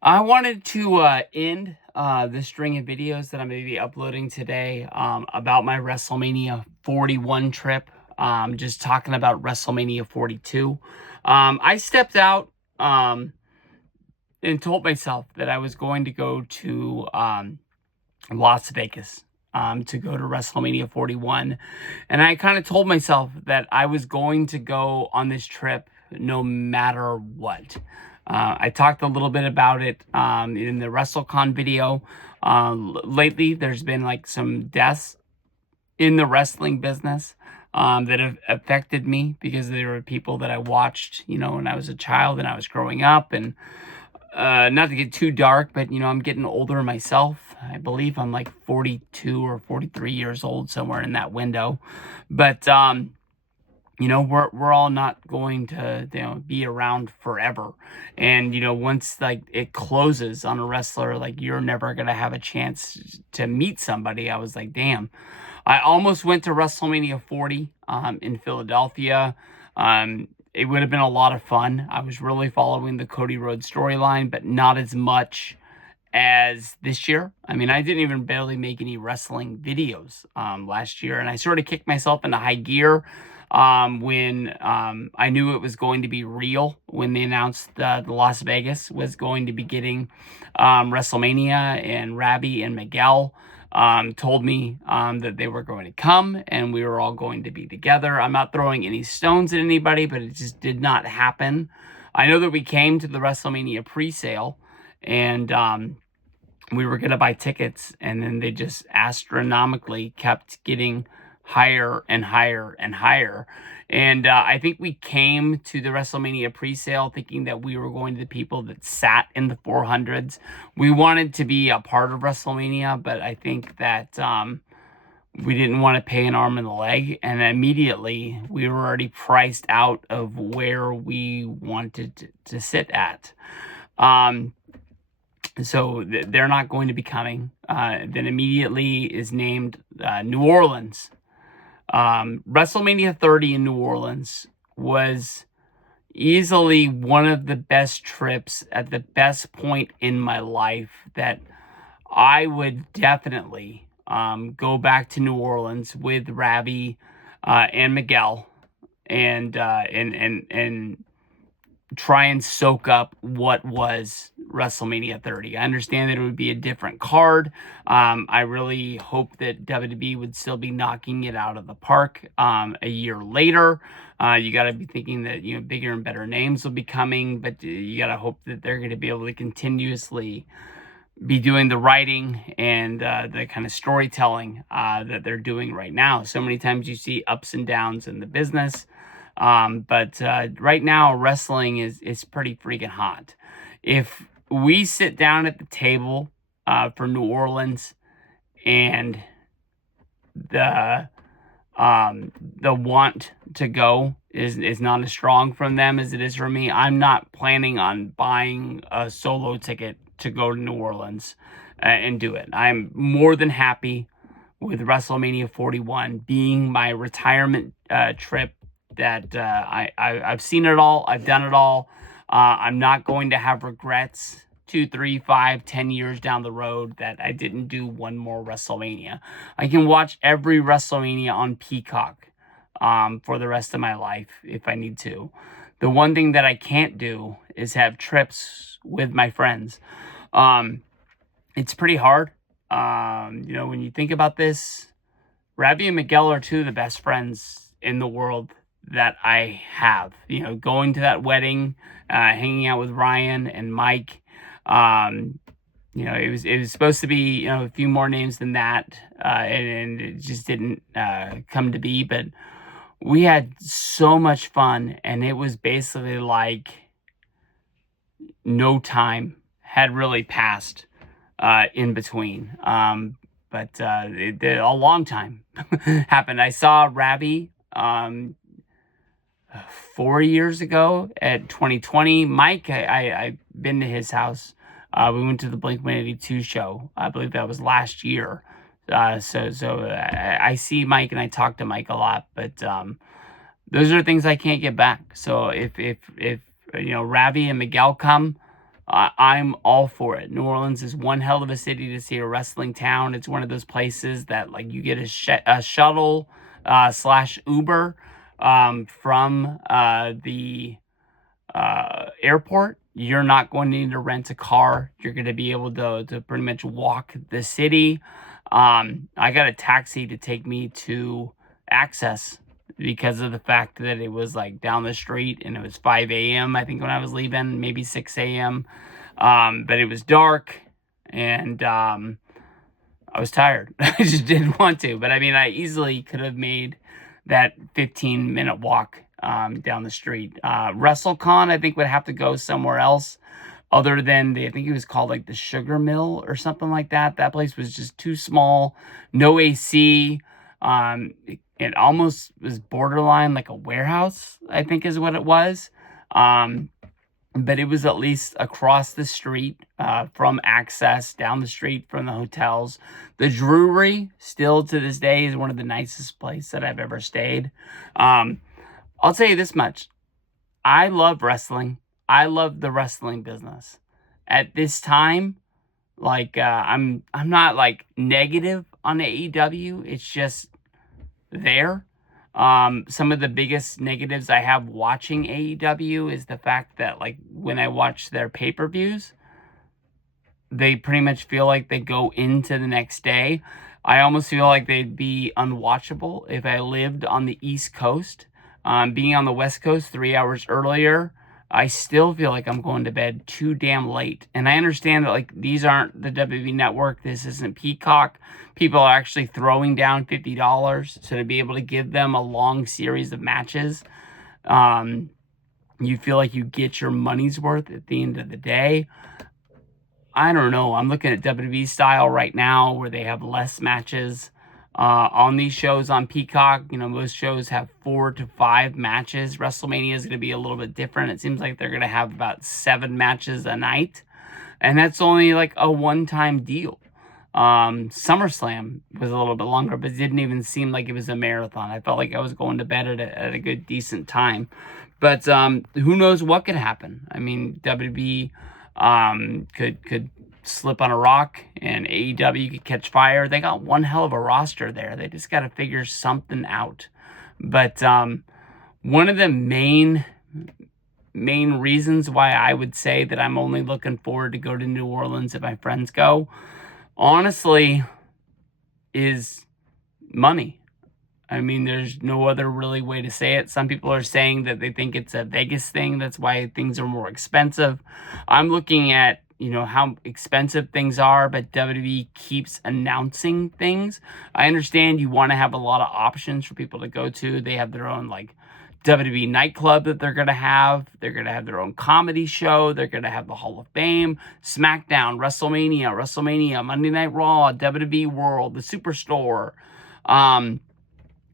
I wanted to end the string of videos that I'm going to be uploading today about my WrestleMania 41 trip. Just talking about WrestleMania 42. I stepped out and told myself that I was going to go to Las Vegas to go to WrestleMania 41. And I kind of told myself that I was going to go on this trip no matter what. I talked a little bit about it in the WrestleCon video. Lately, there's been like some deaths in the wrestling business that have affected me because there were people that I watched, when I was a child and I was growing up. And not to get too dark, but I'm getting older myself. I believe I'm like 42 or 43 years old, somewhere in that window. But we're all not going to be around forever. And once like it closes on a wrestler, like you're never gonna have a chance to meet somebody. I was like, damn. I almost went to WrestleMania 40 in Philadelphia. It would have been a lot of fun. I was really following the Cody Rhodes storyline, but not as much as this year. I mean, I didn't even barely make any wrestling videos last year, and I sort of kicked myself into high gear when I knew it was going to be real when they announced the Las Vegas was going to be getting WrestleMania, and Ravi and Miguel told me that they were going to come and we were all going to be together. I'm not throwing any stones at anybody, but it just did not happen. I know that we came to the WrestleMania pre-sale and we were going to buy tickets, and then they just astronomically kept getting higher and higher and higher. And I think we came to the WrestleMania pre-sale thinking that we were going to the people that sat in the 400s. We wanted to be a part of WrestleMania, but I think that we didn't want to pay an arm and a leg. And immediately we were already priced out of where we wanted to sit at. So they're not going to be coming. Then immediately is named New Orleans. WrestleMania 30 in New Orleans was easily one of the best trips at the best point in my life that I would definitely go back to New Orleans with Ravi and Miguel and try and soak up what was WrestleMania 30. I understand that it would be a different card. I really hope that WWE would still be knocking it out of the park a year later. You got to be thinking that bigger and better names will be coming, but you got to hope that they're going to be able to continuously be doing the writing and the kind of storytelling that they're doing right now. So many times you see ups and downs in the business. But right now, wrestling is pretty freaking hot. If we sit down at the table for New Orleans and the want to go is not as strong from them as it is for me, I'm not planning on buying a solo ticket to go to New Orleans and do it. I'm more than happy with WrestleMania 41 being my retirement trip. That I've seen it all. I've done it all. I'm not going to have regrets 2, 3, 5, 10 years down the road that I didn't do one more WrestleMania. I can watch every WrestleMania on Peacock for the rest of my life if I need to. The one thing that I can't do is have trips with my friends. It's pretty hard. When you think about this, Ravi and Miguel are two of the best friends in the world that I have. Going to that wedding, hanging out with Ryan and Mike. It was supposed to be a few more names than that, and it just didn't come to be. But we had so much fun, and it was basically like no time had really passed in between. But a long time happened. I saw Ravi 4 years ago at 2020. Mike, I've been to his house. We went to the Blink-182 show. I believe that was last year. So I see Mike and I talk to Mike a lot, but those are things I can't get back. So if Ravi and Miguel come, I'm all for it. New Orleans is one hell of a city to see a wrestling town. It's one of those places that like you get a shuttle slash Uber from the airport. You're not going to need to rent a car. You're going to be able to pretty much walk the city. I got a taxi to take me to Access because of the fact that it was like down the street and it was 5 a.m. I think when I was leaving, maybe 6 a.m. But it was dark and I was tired. I just didn't want to. But I mean, I easily could have made that 15-minute walk down the street. WrestleCon, I think, would have to go somewhere else other than I think it was called like the Sugar Mill or something like that. That place was just too small, no AC. It almost was borderline like a warehouse, I think is what it was. But it was at least across the street from Access, down the street from the hotels. The Drury, still to this day, is one of the nicest places that I've ever stayed. I'll tell you this much. I love wrestling. I love the wrestling business. At this time, like I'm not like negative on AEW. It's just there. Some of the biggest negatives I have watching AEW is the fact that like when I watch their pay-per-views, they pretty much feel like they go into the next day. I almost feel like they'd be unwatchable if I lived on the East Coast. Being on the West Coast 3 hours earlier, I still feel like I'm going to bed too damn late. And I understand that like these aren't the WWE Network. This isn't Peacock. People are actually throwing down $50 so to be able to give them a long series of matches. You feel like you get your money's worth at the end of the day. I don't know. I'm looking at WWE style right now where they have less matches on these shows on Peacock. You know, most shows have 4 to 5 matches. WrestleMania is going to be a little bit different. It seems like they're going to have about 7 matches a night. And that's only like a one-time deal. SummerSlam was a little bit longer, but it didn't even seem like it was a marathon. I felt like I was going to bed at a good, decent time. But who knows what could happen? I mean, WWE could slip on a rock and AEW could catch fire. They got one hell of a roster there. They just got to figure something out. But one of the main reasons why I would say that I'm only looking forward to go to New Orleans if my friends go, honestly, is money. I mean, there's no other really way to say it. Some people are saying that they think it's a Vegas thing. That's why things are more expensive. I'm looking at, you know, how expensive things are, but WWE keeps announcing things. I understand you want to have a lot of options for people to go to. They have their own, like, WWE nightclub that they're going to have. They're going to have their own comedy show. They're going to have the Hall of Fame, SmackDown, WrestleMania, Monday Night Raw, WWE World, the Superstore.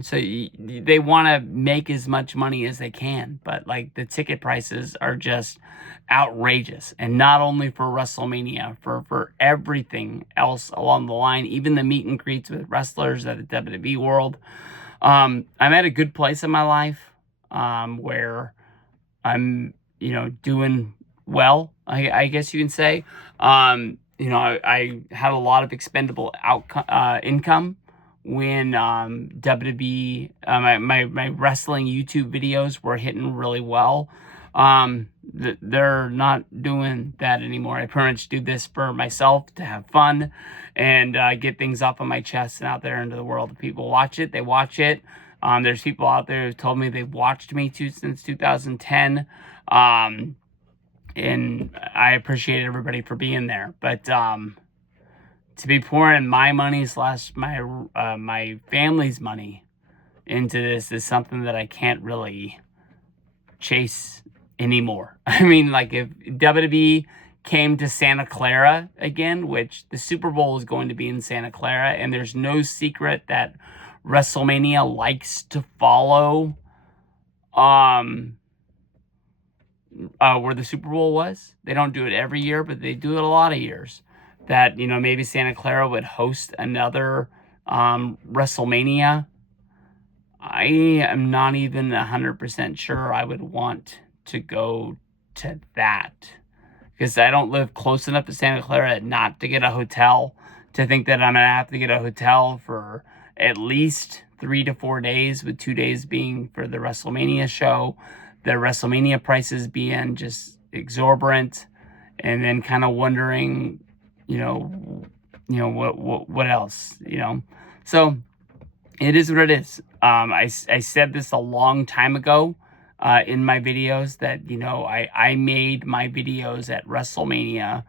So they want to make as much money as they can, but like the ticket prices are just outrageous. And not only for WrestleMania, for everything else along the line, even the meet and greets with wrestlers at the WWE World. I'm at a good place in my life where I'm, you know, doing well, I guess you can say. You know, I had a lot of expendable income when WWE, my wrestling YouTube videos were hitting really well. They're not doing that anymore. I pretty much do this for myself to have fun and get things off of my chest and out there into the world. If people watch it, they watch it. There's people out there who told me they've watched me since 2010. And I appreciate everybody for being there. But to be pouring my money / my family's money into this is something that I can't really chase anymore. I mean, like if WWE came to Santa Clara again, which the Super Bowl is going to be in Santa Clara, and there's no secret that WrestleMania likes to follow where the Super Bowl was. They don't do it every year, but they do it a lot of years. That, you know, maybe Santa Clara would host another WrestleMania. I am not even 100% sure I would want to go to that. because I don't live close enough to Santa Clara not to get a hotel, to think that I'm going to have to get a hotel for at least 3 to 4 days, with 2 days being for the WrestleMania show, the WrestleMania prices being just exorbitant, and then kind of wondering, you know, what else, So it is what it is. I said this a long time ago in my videos that, I made my videos at WrestleMania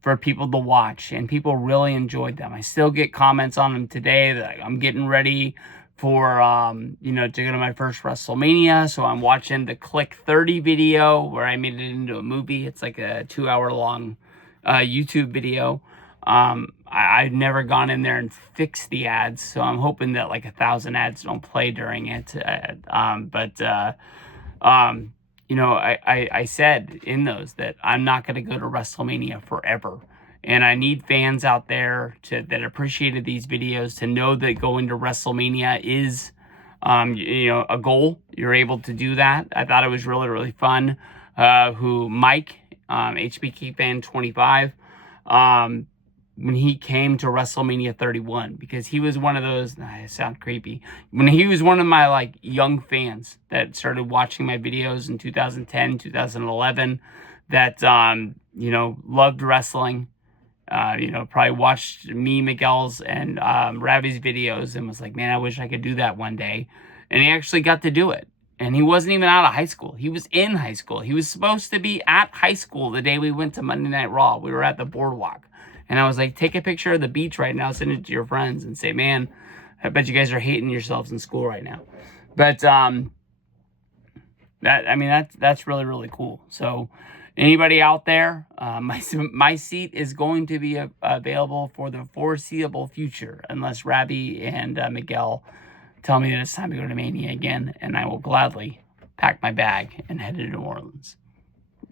for people to watch, and people really enjoyed them. I still get comments on them today that I'm getting ready for, to go to my first WrestleMania. So I'm watching the Click 30 video where I made it into a movie. It's like a 2-hour long YouTube video. I've never gone in there and fixed the ads, so I'm hoping that like 1,000 ads don't play during it. I said in those that I'm not going to go to WrestleMania forever. And I need fans out there that appreciated these videos to know that going to WrestleMania is, a goal. You're able to do that. I thought it was really, really fun. Mike, HBK fan 25, when he came to WrestleMania 31, because he was one of those, I sound creepy, when he was one of my like young fans that started watching my videos in 2010, 2011, that, loved wrestling, probably watched me, Miguel's, and Ravi's videos and was like, man, I wish I could do that one day. And he actually got to do it. And he wasn't even out of high school. He was in high school. He was supposed to be at high school the day we went to Monday Night Raw. We were at the boardwalk. And I was like, take a picture of the beach right now, send it to your friends, and say, man, I bet you guys are hating yourselves in school right now. But that's really, really cool. So anybody out there, my seat is going to be available for the foreseeable future, unless Ravi and Miguel tell me that it's time to go to Mania again, and I will gladly pack my bag and head to New Orleans.